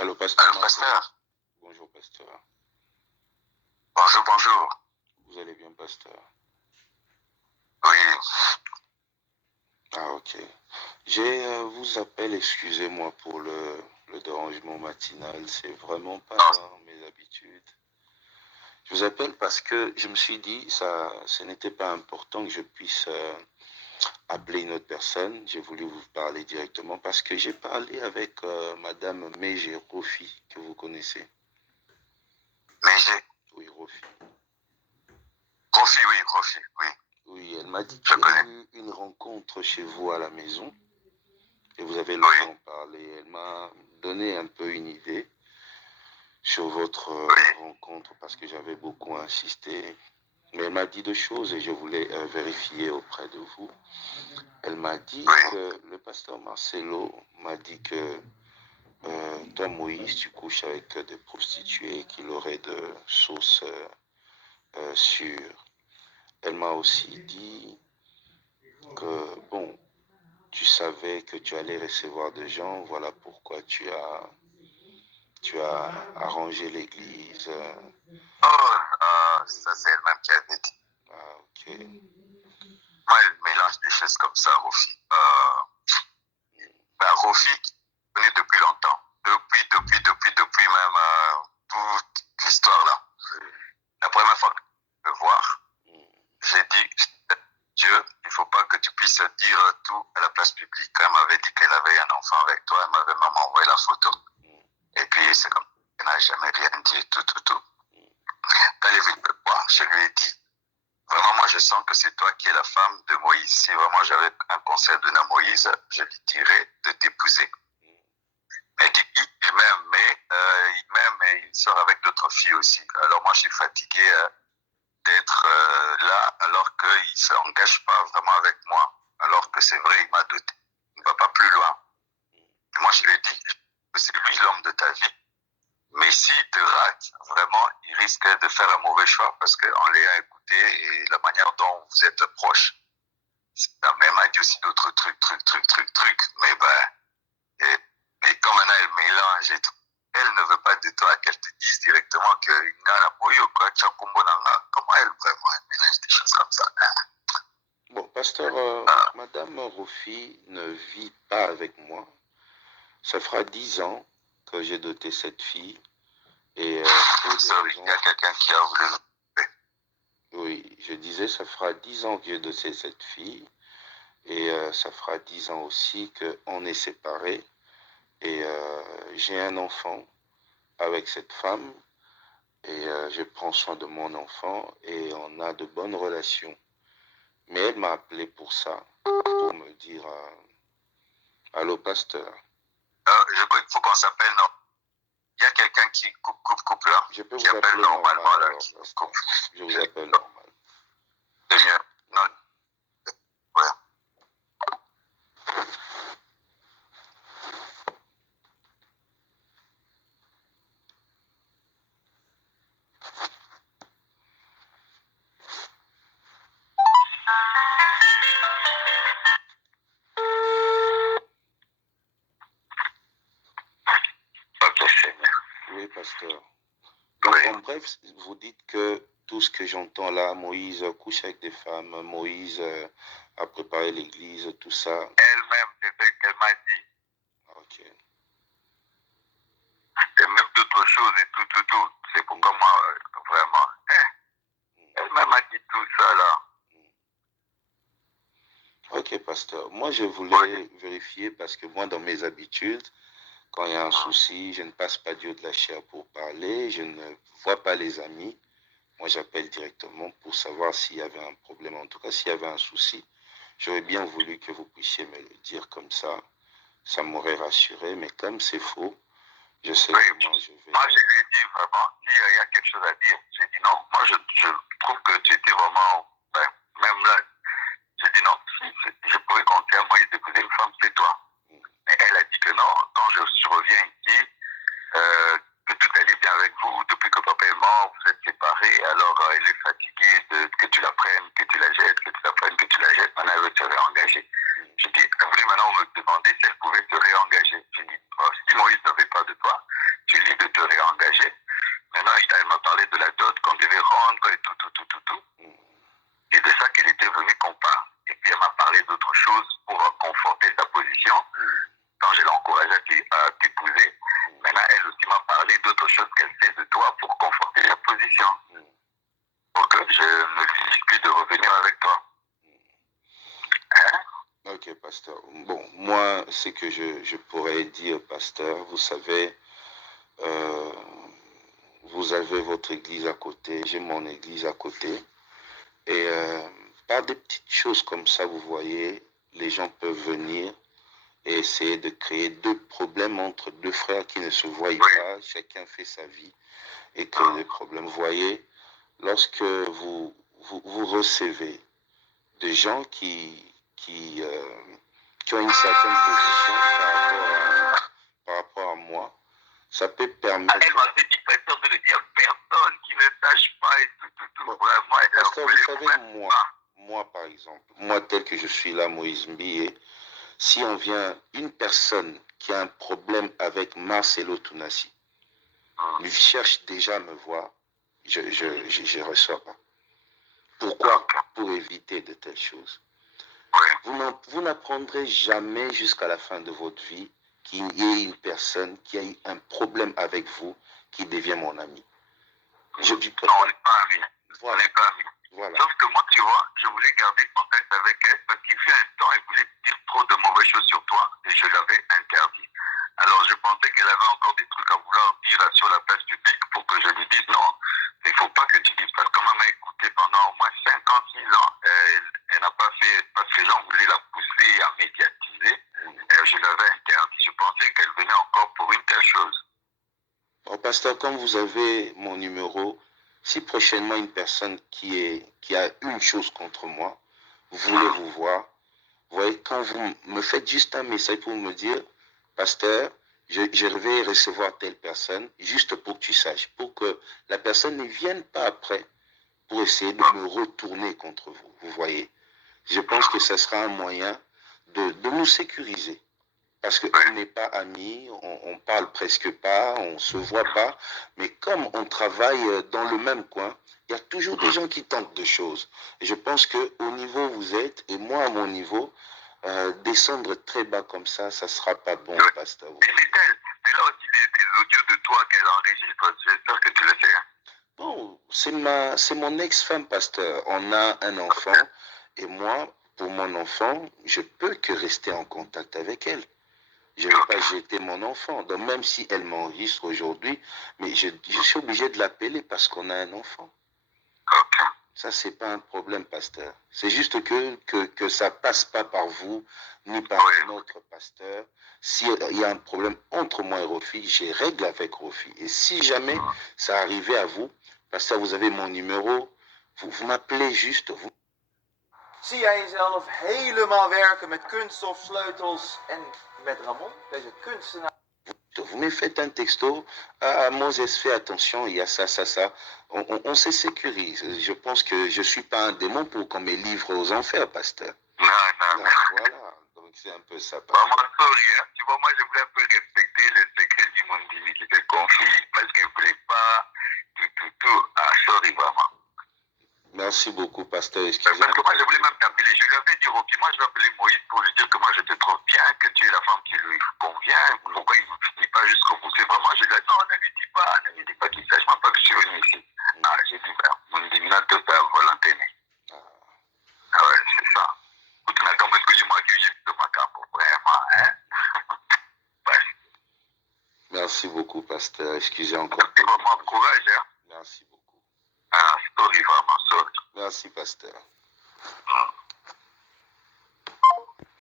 Allô, pasteur Allô, Marcelo. pasteur. Bonjour, pasteur. Bonjour, bonjour. Vous allez bien, pasteur? Oui, Ah, ok. Vous appelle, excusez-moi pour le dérangement matinal, c'est vraiment pas non, dans mes habitudes. Je vous appelle parce que je me suis dit, ce n'était pas important que je puisse appeler une autre personne. J'ai voulu vous parler directement parce que j'ai parlé avec Madame Meije Rofi, que vous connaissez. mais j'ai... Oui, Rofi. Rofi, oui. Oui, elle m'a dit Je qu'il y a connais. eu une rencontre chez vous à la maison et vous avez le Oui, temps de parler. Elle m'a donné un peu une idée sur votre oui, rencontre parce que j'avais beaucoup insisté. Mais elle m'a dit deux choses et je voulais vérifier auprès de vous. Elle m'a dit oui. que le pasteur Marcelo m'a dit que toi, Moïse, tu couches avec des prostituées, qu'il aurait de sauce sûre. Elle m'a aussi dit que, bon, tu savais que tu allais recevoir des gens, voilà pourquoi tu as arrangé l'église. Oh, ça c'est elle-même qui avait dit. Ah, ok. Moi, elle mélange des choses comme ça, Rofi. Rofi, je connais depuis longtemps. Depuis même toute l'histoire là. La première fois que je me voir, j'ai dit, Dieu, il ne faut pas que tu puisses dire tout à la place publique. Quand elle m'avait dit qu'elle avait un enfant avec toi, elle m'avait même envoyé la photo. Et puis, c'est comme elle n'a jamais rien dit, tout. Quand elle est venue me voir, je lui ai dit, vraiment, moi, je sens que c'est toi qui es la femme de Moïse. Si vraiment j'avais un conseil à donner à Moïse, je lui dirais de t'épouser. Mais il dit, il m'aime, mais il sort avec d'autres filles aussi. Alors moi, je suis fatigué d'être là alors qu'il ne s'engage pas vraiment avec moi. Alors que c'est vrai, il m'a doté. Il ne va pas plus loin. Et moi, je lui ai dit que c'est lui l'homme de ta vie. Mais s'il te rate, vraiment, il risque de faire un mauvais choix parce qu'en l'ayant écouté et la manière dont vous êtes proche, ça même a dit aussi d'autres trucs. Mais et comme maintenant elle mélange et tout, elle ne veut pas de toi qu'elle te dise directement que comment elle vraiment elle mélange des choses comme ça. Bon, pasteur, Madame Rofi ne vit pas avec moi. Ça fera 10 ans que j'ai doté cette fille. Et pour des raisons... Il y a quelqu'un qui a voulu... Oui, je disais, ça fera 10 ans que j'ai doté cette fille. Et ça fera 10 ans aussi qu'on est séparés. Et j'ai un enfant avec cette femme. Et je prends soin de mon enfant. Et on a de bonnes relations. Mais elle m'a appelé pour ça. Pour me dire, allô, pasteur. Il faut qu'on s'appelle, non. Il y a quelqu'un qui coupe là. Je peux qui vous appelle appeler normalement normal, là. alors, Qui pasteur. coupe. Je vous appelle normal. C'est mieux. Non. Ouais. Ok, c'est mieux. Oui, pasteur. Donc, Oui. en bref, vous dites que tout ce que j'entends là, Moïse couche avec des femmes, Moïse a préparé l'église, tout ça. Elle-même, c'est ce qu'elle m'a dit. Ok. Et même d'autres choses et tout. C'est pourquoi moi, vraiment. Elle-même m'a dit tout ça là. Ok, pasteur. Moi, je voulais vérifier parce que moi, dans mes habitudes, quand il y a un souci, je ne passe pas Dieu de la chair pour parler, je ne vois pas les amis. Moi, j'appelle directement pour savoir s'il y avait un problème. En tout cas, s'il y avait un souci, j'aurais bien voulu que vous puissiez me le dire comme ça. Ça m'aurait rassuré, mais comme c'est faux, je sais comment je vais. Moi, je lui ai dit vraiment, s'il y a quelque chose à dire, j'ai dit non. Moi, je trouve que tu étais vraiment, même là, j'ai dit non, si je pouvais compter à Moïse d'épouser une femme, c'est toi. Mais elle a dit que non, quand je reviens ici, que tout allait bien avec vous, depuis que papa est mort, vous êtes séparés, alors elle est fatiguée que tu la prennes, que tu la jettes, que tu la prennes, que tu la jettes, maintenant elle veut se réengager. J'ai dit, elle voulait maintenant me demander si elle pouvait se réengager. J'ai dit, oh, si Moïse ne veut pas de toi, Ok, pasteur. Bon, moi, ce que je pourrais dire, pasteur, vous savez, euh, vous avez votre église à côté, j'ai mon église à côté. Et par des petites choses comme ça, vous voyez, les gens peuvent venir et essayer de créer deux problèmes entre deux frères qui ne se voient pas, chacun fait sa vie et crée des problèmes. Vous voyez, lorsque vous recevez des gens qui ont une certaine position par rapport à moi, ça peut permettre... Elle m'avait dit, pasteur, de le dire à personne qui ne sache pas et tout. Bon, Vraiment, elle a pasteur, vous voulu savez, moi par exemple, moi tel que je suis là, Moïse Mbié, si on vient, une personne qui a un problème avec Marcelo Tounassi, lui cherche déjà à me voir, je ne ressors pas. Pourquoi? Pour éviter de telles choses. Vous n'apprendrez jamais jusqu'à la fin de votre vie qu'il y ait une personne qui a eu un problème avec vous qui devient mon ami. Non, on n'est pas amis. Voilà. On n'est pas amis. Voilà. Sauf que moi, tu vois, je voulais garder contact avec elle parce qu'il fut un temps, elle voulait dire trop de mauvaises choses sur toi et je l'avais interdit. Alors, je pensais qu'elle avait encore des trucs à vouloir dire sur la place publique pour que je lui dise non, il ne faut pas que tu dises. Parce que comme elle m'a écouté pendant au moins 56 ans, elle n'a pas fait, parce que les gens voulaient la pousser à médiatiser, je l'avais interdit. Je pensais qu'elle venait encore pour une telle chose. Bon, pasteur, comme vous avez mon numéro, si prochainement une personne qui a une chose contre moi, voulez vous voir, vous voyez, quand vous me faites juste un message pour me dire, pasteur, je vais recevoir telle personne, juste pour que tu saches, pour que la personne ne vienne pas après pour essayer de me retourner contre vous, vous voyez. Je pense que ce sera un moyen de nous sécuriser. Parce qu'on n'est pas amis, on parle presque pas, on se voit pas, mais comme on travaille dans le même coin, il y a toujours des gens qui tentent des choses. Et je pense qu'au niveau où vous êtes, et moi à mon niveau, descendre très bas comme ça sera pas bon, pasteur. Mais elle a aussi des audios de toi qu'elle enregistre, j'espère que tu le sais. Hein. Bon, c'est mon ex-femme, pasteur. On a un enfant, et moi, pour mon enfant, je peux que rester en contact avec elle. Je ne vais pas jeter mon enfant. Donc même si elle m'enregistre aujourd'hui, mais je suis obligé de l'appeler parce qu'on a un enfant. Ça, c'est pas un problème, pasteur. C'est juste que ça passe pas par vous, ni par notre pasteur. S'il y a un problème entre moi et Rofi, j'ai règle avec Rofi. Et si jamais ça arrivait à vous, pasteur, vous avez mon numéro, vous m'appelez juste, vous. Zie jij jezelf helemaal werken met kunststof, sleutels en met Ramon, deze kunstenaar? Vous me faites un texto, ah, Moses, fais attention, il y a ça, ça, ça. On se sécurise. Je pense que je ne suis pas un démon pour qu'on me livre aux enfers, pasteur. Non. Voilà, donc c'est un peu ça. Maman, sorry, hein. Tu vois, moi, je voulais un peu respecter le secret du monde divin qui se confie parce qu'elle ne voulait pas tout. Ah, sorry, vraiment. Merci beaucoup, pasteur. Excusez-moi. Parce que moi, je voulais même t'appeler. Je lui avais dit, ok, moi, je vais appeler Moïse pour lui dire que moi, je te trouve bien, que tu es la femme qui lui convient. Pourquoi il ne finit pas jusqu'au bout? C'est vraiment, je lui ai dit, non, ne lui dis pas qu'il sache même pas que je suis venu ici. Ah, j'ai dit, mon divin te fait volonté. Ah ouais, c'est ça. Tu n'as qu'à me dire, moi, que j'ai de ma camp, vraiment, hein. Merci beaucoup, pasteur. Excusez encore. C'est vraiment courage, hein. Merci beaucoup. Ah, sorry, vraiment, sorry. Merci, pasteur.